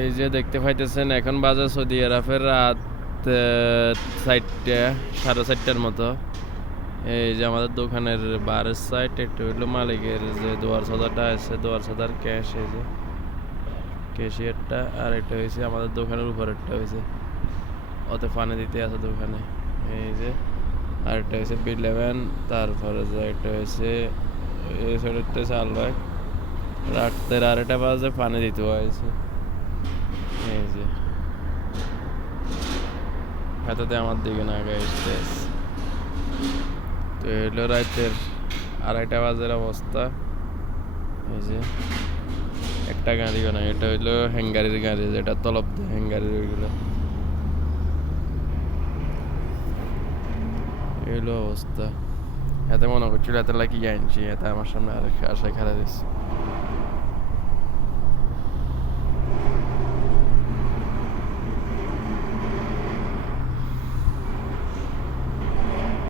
এই যে দেখতে পাইতেছেন এখন বাজে সৌদি আরবের রাত 4টা 4:30টার মতো। এই যে আমাদের দোকানের বারের সাইড এটা হইলো মালিকের যে দোয়ার সদাটা আছে, দোয়ার সদার ক্যাশ, এই যে ক্যাশিয়ারটা, আর এটা হয়েছে আমাদের দোকানের উপরেরটা হয়েছে ওতে পানি দিতে আছে দোকানে। এই যে আর একটা হয়েছে B11, তারপরে যে এটা হয়েছে এই সাইডেরটা চাল ভাই রাতের 2:30 বাজে পানি দিতে হয়েছে। এই যে হাতে আমার দিকে না গাইছে। তো হলো রাতের 2:30 বাজের অবস্থা। এই যে একটা গাড়িও না, এটা হইলো হ্যাঙ্গারির গাড়ি, যেটা তলব দেয় হ্যাঙ্গারির, ওইগুলো এলো অবস্থা। এতে মনে করছিল এত লাকি আনছি, এতে আমার সামনে আর আশায় খারাপ দিচ্ছে।